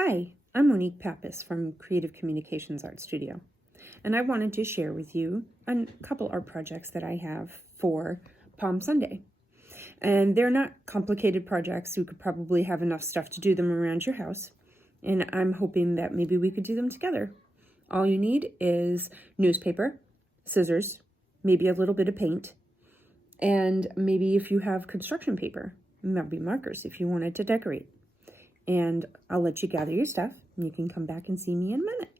Hi, I'm Monique Pappas from Creative Communications Art Studio, and I wanted to share with you a couple art projects that I have for Palm Sunday. And they're not complicated projects. You could probably have enough stuff to do them around your house, and I'm hoping that maybe we could do them together. All you need is newspaper, scissors, maybe a little bit of paint, and maybe if you have construction paper, maybe markers if you wanted to decorate. And I'll let you gather your stuff, and you can come back and see me in a minute.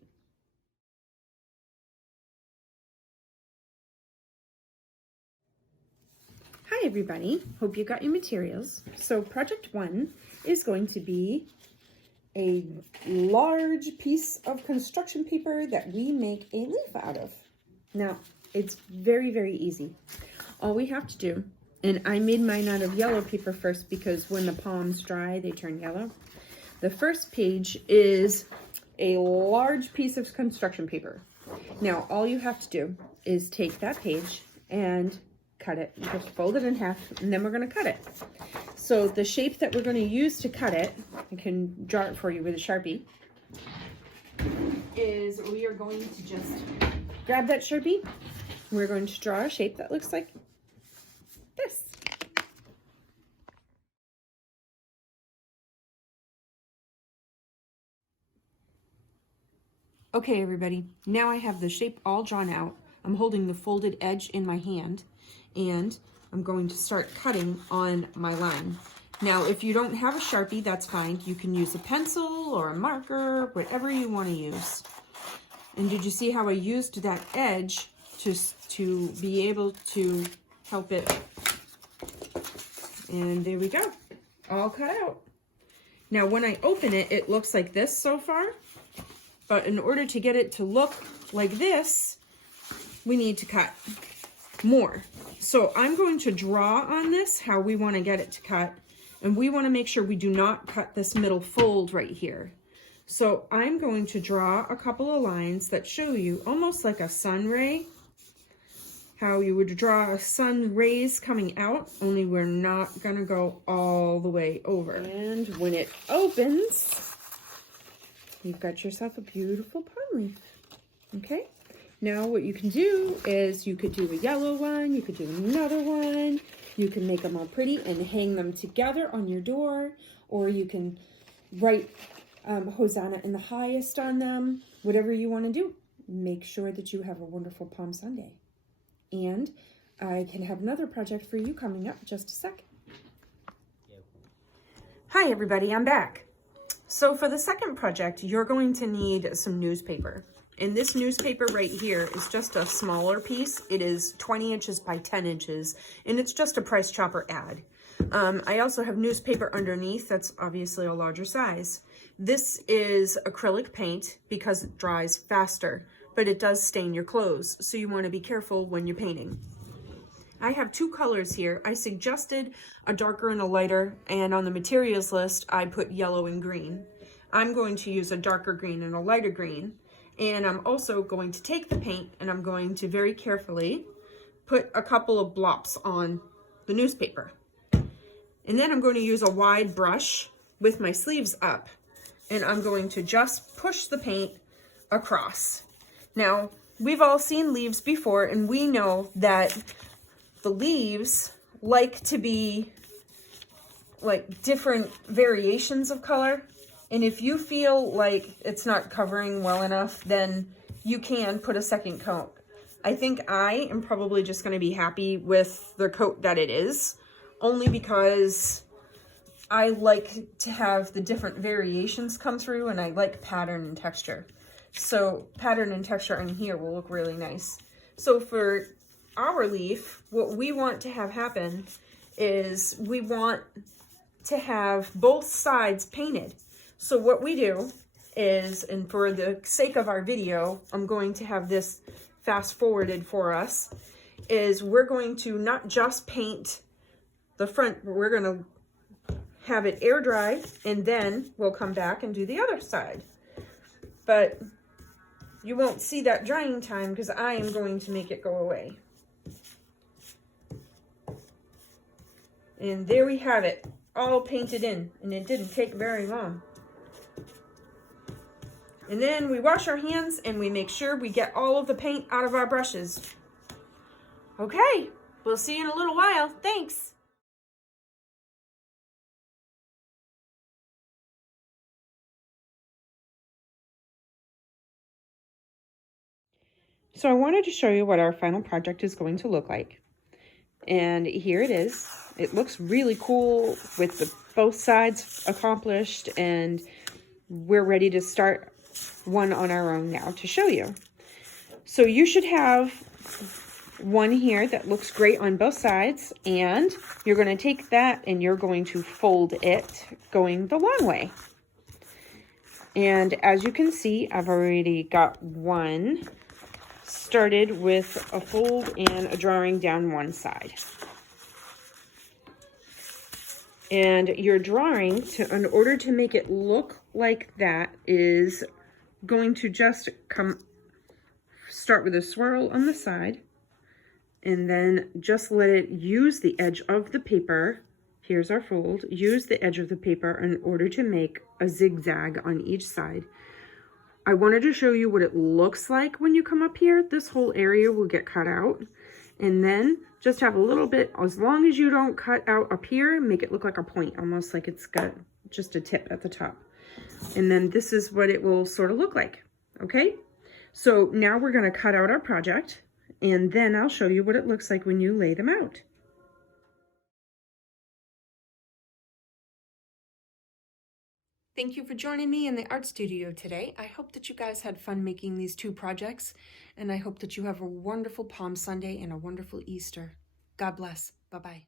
Hi everybody, hope you got your materials. So project 1 is going to be a large piece of construction paper that we make a leaf out of. Now, it's very, very easy. All we have to do, and I made mine out of yellow paper first because when the palms dry, they turn yellow. The first page is a large piece of construction paper. Now, all you have to do is take that page and cut it. Just fold it in half, and then we're going to cut it. So the shape that we're going to use to cut it, I can draw it for you with a Sharpie, is we are going to just grab that Sharpie. We're going to draw a shape that looks like this. Okay, everybody, now I have the shape all drawn out. I'm holding the folded edge in my hand, and I'm going to start cutting on my line. Now, if you don't have a Sharpie, that's fine. You can use a pencil or a marker, whatever you want to use. And did you see how I used that edge to be able to help it? And there we go, all cut out. Now, when I open it, it looks like this so far. But in order to get it to look like this, we need to cut more. So I'm going to draw on this how we want to get it to cut. And we want to make sure we do not cut this middle fold right here. So I'm going to draw a couple of lines that show you almost like a sun ray. How you would draw a sun rays coming out, only we're not going to go all the way over. And when it opens, you've got yourself a beautiful palm leaf. Okay, now what you can do is you could do a yellow one, you could do another one, you can make them all pretty and hang them together on your door, or you can write Hosanna in the highest on them, whatever you want to do. Make sure that you have a wonderful Palm Sunday. And I can have another project for you coming up in just a second. Hi everybody, I'm back. So for the second project, you're going to need some newspaper. And this newspaper right here is just a smaller piece. It is 20 inches by 10 inches, and it's just a Price Chopper ad. I also have newspaper underneath that's obviously a larger size. This is acrylic paint because it dries faster, but it does stain your clothes, so you want to be careful when you're painting. I have two colors here. I suggested a darker and a lighter, and on the materials list, I put yellow and green. I'm going to use a darker green and a lighter green, and I'm also going to take the paint and I'm going to very carefully put a couple of blops on the newspaper. And then I'm going to use a wide brush with my sleeves up, and I'm going to just push the paint across. Now, we've all seen leaves before, and we know that the leaves like to be like different variations of color. And if you feel like it's not covering well enough, then you can put a second coat. I think I am probably just going to be happy with the coat that it is, only because I like to have the different variations come through, and I like pattern and texture. So pattern and texture on here will look really nice. So for our leaf, what we want to have happen is we want to have both sides painted. So what we do is, and for the sake of our video, I'm going to have this fast forwarded for us, is we're going to not just paint the front, but we're going to have it air dry, and then we'll come back and do the other side. But you won't see that drying time because I am going to make it go away. And there we have it, all painted in, and it didn't take very long. And then we wash our hands and we make sure we get all of the paint out of our brushes. Okay, we'll see you in a little while. Thanks. So I wanted to show you what our final project is going to look like. And here it is. It looks really cool with both sides accomplished, and we're ready to start one on our own now to show you. So you should have one here that looks great on both sides, and you're going to take that and you're going to fold it going the long way. And as you can see, I've already got one started with a fold and a drawing down one side. And your drawing, in order to make it look like that, is going to just start with a swirl on the side, and then just let it use the edge of the paper. Here's our fold. Use the edge of the paper in order to make a zigzag on each side. I wanted to show you what it looks like when you come up here. This whole area will get cut out, and then just have a little bit, as long as you don't cut out up here, make it look like a point, almost like it's got just a tip at the top. And then this is what it will sort of look like, okay? So now we're gonna cut out our project, and then I'll show you what it looks like when you lay them out. Thank you for joining me in the art studio today. I hope that you guys had fun making these two projects, and I hope that you have a wonderful Palm Sunday and a wonderful Easter. God bless. Bye-bye.